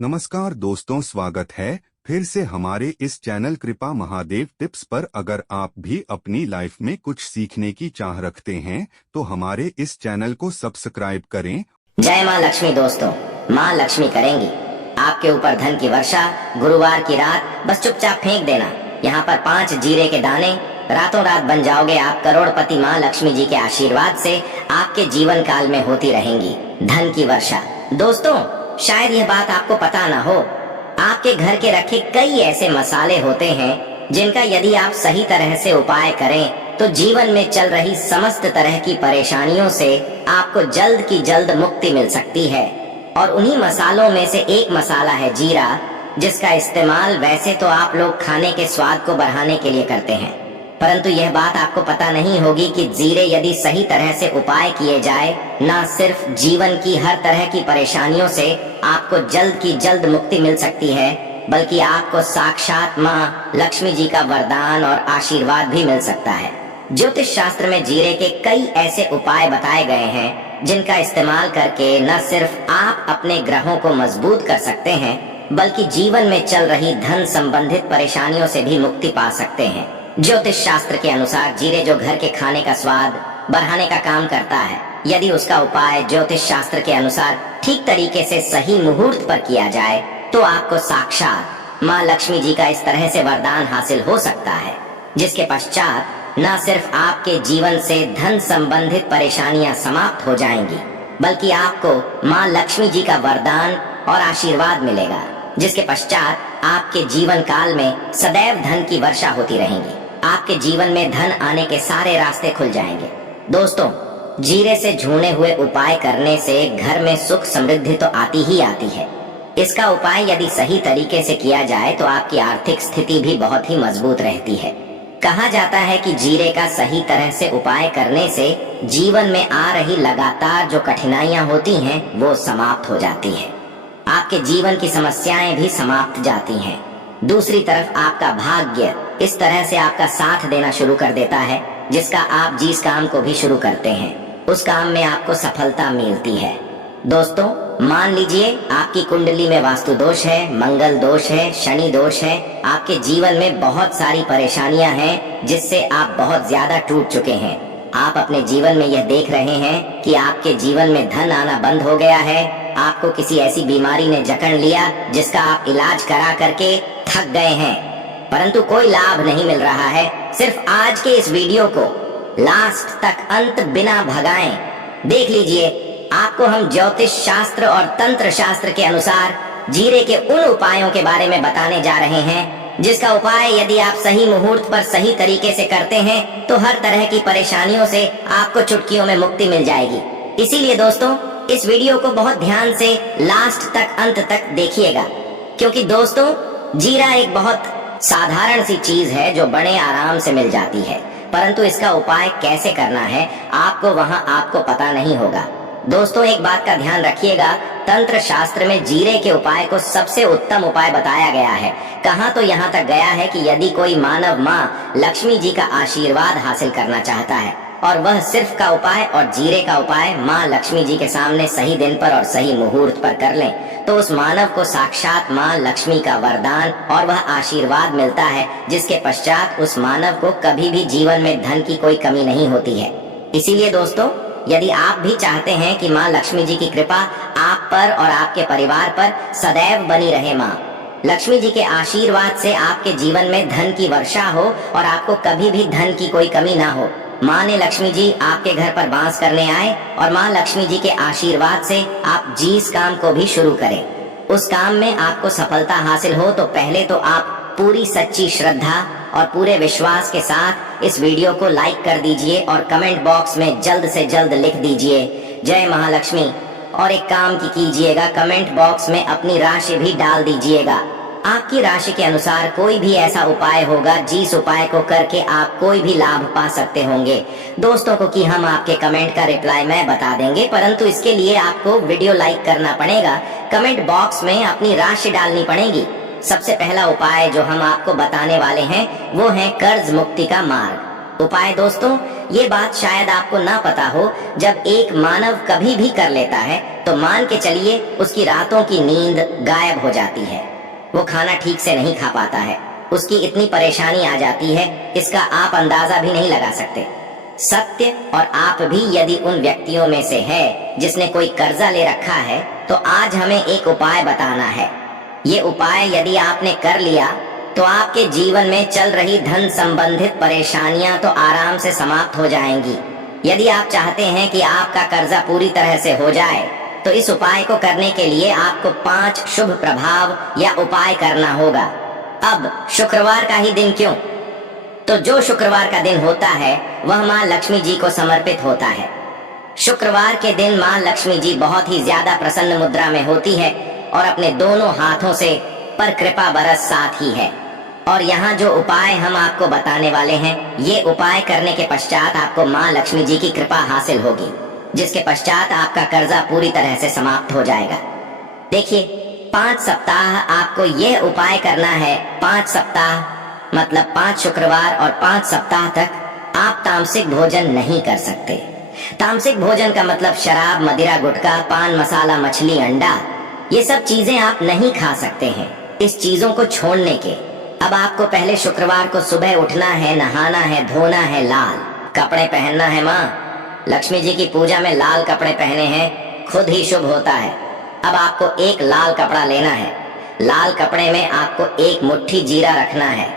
नमस्कार दोस्तों, स्वागत है फिर से हमारे इस चैनल कृपा महादेव टिप्स पर। अगर आप भी अपनी लाइफ में कुछ सीखने की चाह रखते हैं तो हमारे इस चैनल को सब्सक्राइब करें। जय माँ लक्ष्मी दोस्तों, माँ लक्ष्मी करेंगी आपके ऊपर धन की वर्षा। गुरुवार की रात बस चुपचाप फेंक देना यहाँ पर 5 जीरे के दाने। रातों रात बन जाओगे आप करोड़पति। माँ लक्ष्मी जी के आशीर्वाद से आपके जीवन काल में होती रहेंगी धन की वर्षा। दोस्तों, शायद यह बात आपको पता ना हो, आपके घर के रखे कई ऐसे मसाले होते हैं जिनका यदि आप सही तरह से उपाय करें तो जीवन में चल रही समस्त तरह की परेशानियों से आपको जल्द की जल्द मुक्ति मिल सकती है। और उन्हीं मसालों में से एक मसाला है जीरा, जिसका इस्तेमाल वैसे तो आप लोग खाने के स्वाद को बढ़ाने के लिए करते हैं, परंतु यह बात आपको पता नहीं होगी कि जीरे यदि सही तरह से उपाय किए जाए, न सिर्फ जीवन की हर तरह की परेशानियों से आपको जल्द की जल्द मुक्ति मिल सकती है, बल्कि आपको साक्षात माँ लक्ष्मी जी का वरदान और आशीर्वाद भी मिल सकता है। ज्योतिष शास्त्र में जीरे के कई ऐसे उपाय बताए गए हैं जिनका इस्तेमाल करके न सिर्फ आप अपने ग्रहों को मजबूत कर सकते हैं, बल्कि जीवन में चल रही धन संबंधित परेशानियों से भी मुक्ति पा सकते हैं। ज्योतिष शास्त्र के अनुसार जीरे जो घर के खाने का स्वाद बढ़ाने का काम करता है, यदि उसका उपाय ज्योतिष शास्त्र के अनुसार ठीक तरीके से सही मुहूर्त पर किया जाए तो आपको साक्षात माँ लक्ष्मी जी का इस तरह से वरदान हासिल हो सकता है, जिसके पश्चात न सिर्फ आपके जीवन से धन संबंधित परेशानियां समाप्त हो जाएंगी, बल्कि आपको माँ लक्ष्मी जी का वरदान और आशीर्वाद मिलेगा, जिसके पश्चात आपके जीवन काल में सदैव धन की वर्षा होती रहेगी। आपके जीवन में धन आने के सारे रास्ते खुल जाएंगे। दोस्तों, जीरे से झुने हुए उपाय करने से घर में सुख समृद्धि तो आती ही आती है। इसका उपाय यदि सही तरीके से किया जाए तो आपकी आर्थिक स्थिति भी बहुत ही मजबूत रहती है। कहा जाता है कि जीरे का सही तरह से उपाय करने से जीवन में आ रही लगातार जो कठिनाइयां होती हैं वो समाप्त हो जाती है। आपके जीवन की समस्याएं भी समाप्त जाती हैं। दूसरी तरफ आपका भाग्य इस तरह से आपका साथ देना शुरू कर देता है, जिसका आप जिस काम को भी शुरू करते हैं उस काम में आपको सफलता मिलती है। दोस्तों, मान लीजिए आपकी कुंडली में वास्तु दोष है, मंगल दोष है, शनि दोष है, आपके जीवन में बहुत सारी परेशानियां हैं जिससे आप बहुत ज्यादा टूट चुके हैं। आप अपने जीवन में यह देख रहे हैं कि आपके जीवन में धन आना बंद हो गया है, आपको किसी ऐसी बीमारी ने जकड़ लिया जिसका आप इलाज करा करके थक गए हैं, परंतु कोई लाभ नहीं मिल रहा है। सिर्फ आज के इस वीडियो को लास्ट तक अंत बिना भगाएं देख लीजिए। आपको हम ज्योतिष शास्त्र और तंत्र शास्त्र के अनुसार जीरे के उन उपायों के बारे में बताने जा रहे हैं जिसका उपाय यदि आप सही मुहूर्त पर सही तरीके से करते हैं तो हर तरह की परेशानियों से आपको चुटकियों में मुक्ति मिल जाएगी। इसीलिए दोस्तों, इस वीडियो को बहुत ध्यान से लास्ट तक अंत तक देखिएगा, क्योंकि दोस्तों जीरा एक बहुत साधारण सी चीज है जो बड़े आराम से मिल जाती है, परंतु इसका उपाय कैसे करना है आपको पता नहीं होगा। दोस्तों, एक बात का ध्यान रखिएगा, तंत्र शास्त्र में जीरे के उपाय को सबसे उत्तम उपाय बताया गया है। कहा तो यहाँ तक गया है कि यदि कोई मानव माँ लक्ष्मी जी का आशीर्वाद हासिल करना चाहता है और वह सिर्फ का उपाय और जीरे का उपाय माँ लक्ष्मी जी के सामने सही दिन पर और सही मुहूर्त पर कर लें तो उस मानव को साक्षात माँ लक्ष्मी का वरदान और वह आशीर्वाद मिलता है, जिसके पश्चात उस मानव को कभी भी जीवन में धन की कोई कमी नहीं होती है। इसीलिए दोस्तों, यदि आप भी चाहते हैं कि माँ लक्ष्मी जी की कृपा आप पर और आपके परिवार पर सदैव बनी रहे, माँ लक्ष्मी जी के आशीर्वाद से आपके जीवन में धन की वर्षा हो और आपको कभी भी धन की कोई कमी ना हो, माँ लक्ष्मी जी आपके घर पर वास करने आए और माँ लक्ष्मी जी के आशीर्वाद से आप जिस काम को भी शुरू करें उस काम में आपको सफलता हासिल हो, तो पहले तो आप पूरी सच्ची श्रद्धा और पूरे विश्वास के साथ इस वीडियो को लाइक कर दीजिए और कमेंट बॉक्स में जल्द से जल्द लिख दीजिए जय महालक्ष्मी। और एक काम की कीजिएगा, कमेंट बॉक्स में अपनी राशि भी डाल दीजिएगा। आपकी राशि के अनुसार कोई भी ऐसा उपाय होगा जिस उपाय को करके आप कोई भी लाभ पा सकते होंगे। दोस्तों को कि हम आपके कमेंट का रिप्लाई मैं बता देंगे, परंतु इसके लिए आपको वीडियो लाइक करना पड़ेगा, कमेंट बॉक्स में अपनी राशि डालनी पड़ेगी। सबसे पहला उपाय जो हम आपको बताने वाले हैं वो है कर्ज मुक्ति का मार्ग। उपाय दोस्तों, ये बात शायद आपको ना पता हो, जब एक मानव कभी भी कर लेता है तो मान के चलिए उसकी रातों की नींद गायब हो जाती है। वो खाना ठीक से नहीं खा पाता है, उसकी इतनी परेशानी आ जाती है, इसका आप अंदाजा भी नहीं लगा सकते। सत्य और आप भी यदि उन व्यक्तियों में से है जिसने कोई कर्जा ले रखा है, तो आज हमें एक उपाय बताना है। ये उपाय यदि आपने कर लिया तो आपके जीवन में चल रही धन संबंधित परेशानियां तो आराम से समाप्त हो जाएंगी। यदि आप चाहते हैं कि आपका कर्जा पूरी तरह से हो जाए, तो इस उपाय को करने के लिए आपको 5 शुभ प्रभाव या उपाय करना होगा। अब शुक्रवार का ही दिन क्यों? तो जो शुक्रवार का दिन होता है वह माँ लक्ष्मी जी को समर्पित होता है। शुक्रवार के दिन माँ लक्ष्मी जी बहुत ही ज्यादा प्रसन्न मुद्रा में होती है और अपने दोनों हाथों से पर कृपा बरस साथ ही है। और यहाँ जो उपाय हम आपको बताने वाले हैं, ये उपाय करने के पश्चात आपको माँ लक्ष्मी जी की कृपा हासिल होगी, जिसके पश्चात आपका कर्जा पूरी तरह से समाप्त हो जाएगा। देखिए, 5 सप्ताह आपको यह उपाय करना है। 5 सप्ताह मतलब 5 शुक्रवार और 5 सप्ताह तक आप तामसिक भोजन नहीं कर सकते। तामसिक भोजन का मतलब शराब, मदिरा, गुटखा, पान मसाला, मछली, अंडा, ये सब चीजें आप नहीं खा सकते हैं। इस चीजों को छोड़ने के अब आपको पहले शुक्रवार को सुबह उठना है, नहाना है, धोना है, लाल कपड़े पहनना है। माँ लक्ष्मी जी की पूजा में लाल कपड़े पहने हैं खुद ही शुभ होता है। अब आपको एक लाल कपड़ा लेना है। लाल कपड़े में आपको 1 मुट्ठी जीरा रखना है।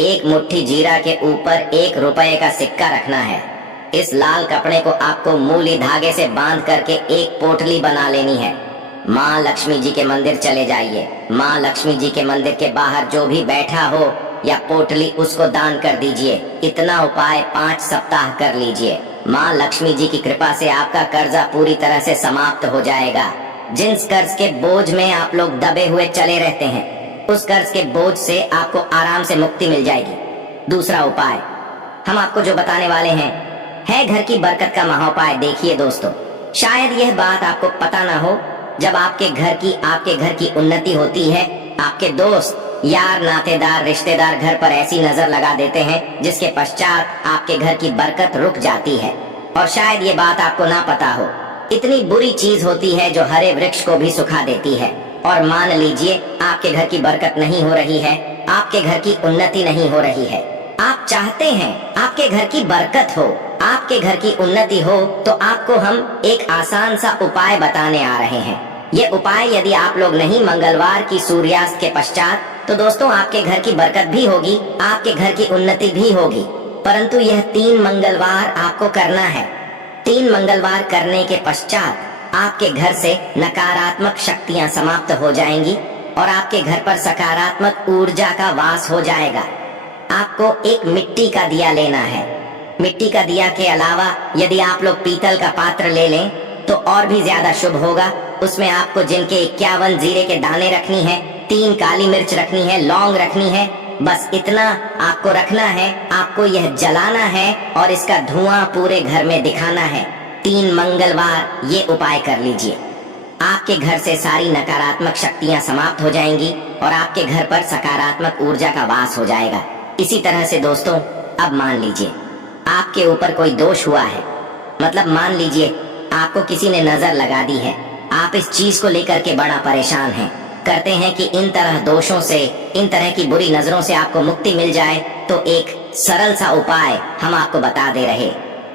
1 मुट्ठी जीरा के ऊपर 1 रुपए का सिक्का रखना है। इस लाल कपड़े को आपको मूली धागे से बांध करके एक पोटली बना लेनी है। माँ लक्ष्मी जी के मंदिर चले जाइए। माँ लक्ष्मी जी के मंदिर के बाहर जो भी बैठा हो या पोटली, उसको दान कर दीजिए। इतना उपाय 5 सप्ताह कर लीजिए। माँ लक्ष्मी जी की कृपा से आपका कर्जा पूरी तरह से समाप्त हो जाएगा। जिस कर्ज के बोझ में आप लोग दबे हुए चले रहते हैं, उस कर्ज के बोझ से आपको आराम से मुक्ति मिल जाएगी। दूसरा उपाय हम आपको जो बताने वाले हैं है घर की बरकत का महाउपाय। देखिए दोस्तों, शायद यह बात आपको पता ना हो, जब आपके घर की उन्नति होती है, आपके दोस्त, यार, नातेदार, रिश्तेदार घर पर ऐसी नजर लगा देते हैं जिसके पश्चात आपके घर की बरकत रुक जाती है। और शायद ये बात आपको ना पता हो, इतनी बुरी चीज होती है जो हरे वृक्ष को भी सुखा देती है। और मान लीजिए आपके घर की बरकत नहीं हो रही है, आपके घर की उन्नति नहीं हो रही है। आप चाहते हैं आपके घर की बरकत हो, आपके घर की उन्नति हो, तो आपको हम एक आसान सा उपाय बताने आ रहे हैं। ये उपाय यदि आप लोग नहीं मंगलवार की सूर्यास्त के पश्चात, तो दोस्तों आपके घर की बरकत भी होगी, आपके घर की उन्नति भी होगी। परंतु यह 3 मंगलवार आपको करना है। 3 मंगलवार करने के पश्चात आपके घर से नकारात्मक शक्तियां समाप्त हो जाएंगी और आपके घर पर सकारात्मक ऊर्जा का वास हो जाएगा। आपको एक मिट्टी का दिया लेना है। मिट्टी का दिया के अलावा यदि आप लोग पीतल का पात्र ले लें तो और भी ज्यादा शुभ होगा। उसमें आपको जिनके 51 जीरे के दाने रखनी है, 3 काली मिर्च रखनी है, लौंग रखनी है, बस इतना आपको रखना है। आपको यह जलाना है और इसका धुआं पूरे घर में दिखाना है। 3 मंगलवार ये उपाय कर लीजिए। आपके घर से सारी नकारात्मक शक्तियां समाप्त हो जाएंगी और आपके घर पर सकारात्मक ऊर्जा का वास हो जाएगा। इसी तरह से दोस्तों, अब मान लीजिए आपके ऊपर कोई दोष हुआ है, मतलब मान लीजिए आपको किसी ने नजर लगा दी है, आप इस चीज को लेकर के बड़ा परेशान हैं, करते हैं कि इन तरह दोषों से, इन तरह की बुरी नजरों से आपको मुक्ति मिल जाए, तो एक सरल सा उपाय हम आपको बता दे रहे।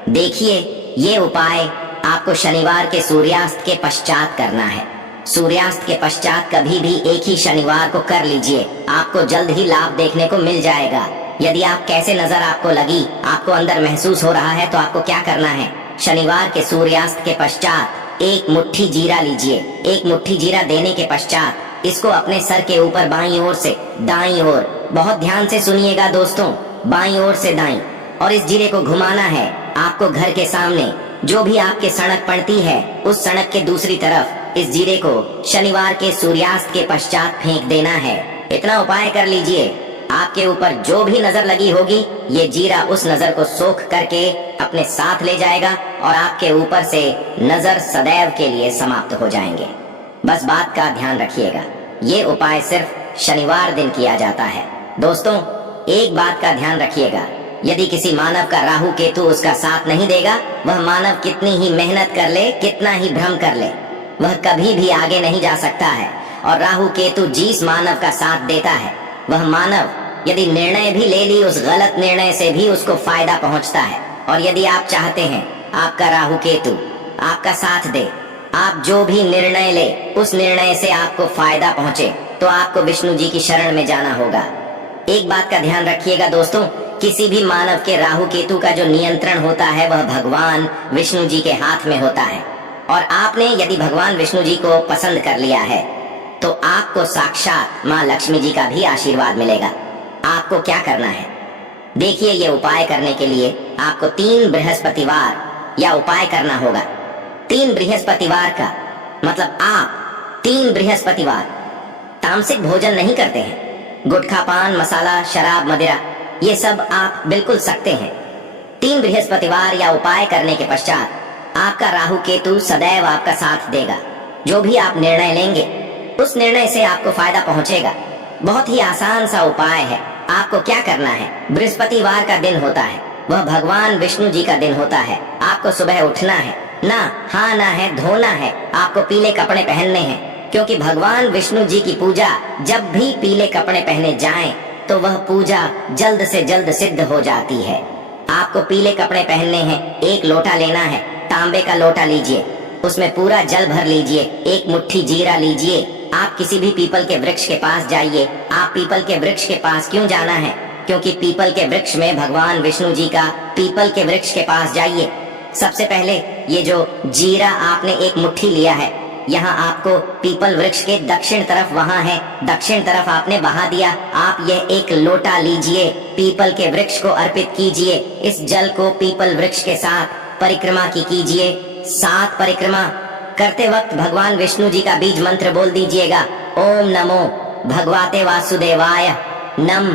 देखिए, ये उपाय आपको शनिवार के सूर्यास्त के पश्चात करना है। सूर्यास्त के पश्चात कभी भी एक ही शनिवार को कर लीजिए, आपको जल्द ही लाभ देखने को मिल जाएगा। यदि आप कैसे नजर आपको लगी, आपको अंदर महसूस हो रहा है, तो आपको क्या करना है, शनिवार के सूर्यास्त के पश्चात 1 मुट्ठी जीरा लीजिए। 1 मुट्ठी जीरा देने के पश्चात इसको अपने सर के ऊपर बाईं ओर से दाईं ओर, बहुत ध्यान से सुनिएगा दोस्तों, बाईं ओर से दाईं, और इस जीरे को घुमाना है। आपको घर के सामने जो भी आपके सड़क पड़ती है, उस सड़क के दूसरी तरफ इस जीरे को शनिवार के सूर्यास्त के पश्चात फेंक देना है। इतना उपाय कर लीजिए, आपके ऊपर जो भी नजर लगी होगी, ये जीरा उस नजर को सोख करके अपने साथ ले जाएगा और आपके ऊपर से नजर सदैव के लिए समाप्त हो जाएंगे। बस बात का ध्यान रखिएगा, ये उपाय सिर्फ शनिवार दिन किया जाता है। दोस्तों, एक बात का ध्यान रखिएगा, यदि किसी मानव का राहु केतु उसका साथ नहीं देगा, वह मानव कितनी ही मेहनत कर ले, कितना ही भ्रम कर ले, वह कभी भी आगे नहीं जा सकता है। और राहु केतु जिस मानव का साथ देता है, वह मानव यदि निर्णय भी ले ली, उस गलत निर्णय से भी उसको फायदा पहुंचता है। और यदि आप चाहते हैं आपका राहु केतु आपका साथ दे, आप जो भी निर्णय ले उस निर्णय से आपको फायदा पहुंचे, तो आपको विष्णु जी की शरण में जाना होगा। एक बात का ध्यान रखिएगा दोस्तों, किसी भी मानव के राहु केतु का जो नियंत्रण होता है वह भगवान विष्णु जी के हाथ में होता है। और आपने यदि भगवान विष्णु जी को पसंद कर लिया है तो आपको साक्षात माँ लक्ष्मी जी का भी आशीर्वाद मिलेगा। आपको क्या करना है, देखिए, ये उपाय करने के लिए आपको 3 बृहस्पतिवार या उपाय करना होगा। 3 बृहस्पतिवार का मतलब आप 3 बृहस्पतिवार तामसिक भोजन नहीं करते हैं। गुटखा, पान मसाला, शराब, मदिरा, ये सब आप बिल्कुल सकते हैं। 3 बृहस्पतिवार या उपाय करने के पश्चात आपका राहु केतु सदैव आपका साथ देगा। जो भी आप निर्णय लेंगे उस निर्णय से आपको फायदा पहुंचेगा। बहुत ही आसान सा उपाय है। आपको क्या करना है, बृहस्पतिवार का दिन होता है, वह भगवान विष्णु जी का दिन होता है। आपको सुबह उठना है, ना हाना है, धोना है, आपको पीले कपड़े पहनने हैं, क्योंकि भगवान विष्णु जी की पूजा जब भी पीले कपड़े पहने जाएं तो वह पूजा जल्द से जल्द सिद्ध हो जाती है। आपको पीले कपड़े पहनने हैं, 1 लोटा लेना है, तांबे का लोटा लीजिए, उसमें पूरा जल भर लीजिए, 1 मुट्ठी जीरा लीजिए। आप किसी भी पीपल के वृक्ष के पास जाइए। आप पीपल के वृक्ष के पास क्यों जाना है, क्योंकि पीपल के वृक्ष में भगवान विष्णु जी का, पीपल के वृक्ष के पास जाइए। सबसे पहले ये जो जीरा आपने 1 मुट्ठी लिया है, यहाँ आपको पीपल वृक्ष के दक्षिण तरफ, वहाँ है, दक्षिण तरफ आपने बहा दिया। आप यह 1 लोटा लीजिए, पीपल के वृक्ष को अर्पित कीजिए। इस जल को पीपल वृक्ष के साथ परिक्रमा की कीजिए। 7 परिक्रमा करते वक्त भगवान विष्णु जी का बीज मंत्र बोल दीजिएगा, ओम नमो भगवते वासुदेवाय नम।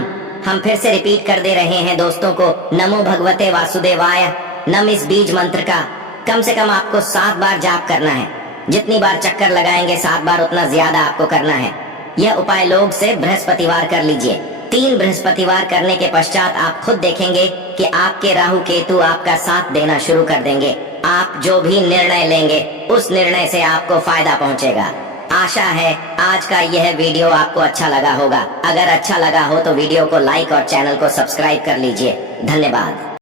हम फिर से रिपीट कर दे रहे हैं दोस्तों को, नमो भगवते वासुदेवाय नम। इस बीज मंत्र का कम से कम आपको 7 बार जाप करना है। जितनी बार चक्कर लगाएंगे 7 बार उतना ज्यादा आपको करना है। यह उपाय लोग से बृहस्पतिवार कर लीजिए। 3 बृहस्पतिवार करने के पश्चात आप खुद देखेंगे कि आपके राहु केतु आपका साथ देना शुरू कर देंगे। आप जो भी निर्णय लेंगे उस निर्णय से आपको फायदा पहुंचेगा। आशा है आज का यह वीडियो आपको अच्छा लगा होगा। अगर अच्छा लगा हो तो वीडियो को लाइक और चैनल को सब्सक्राइब कर लीजिए। धन्यवाद।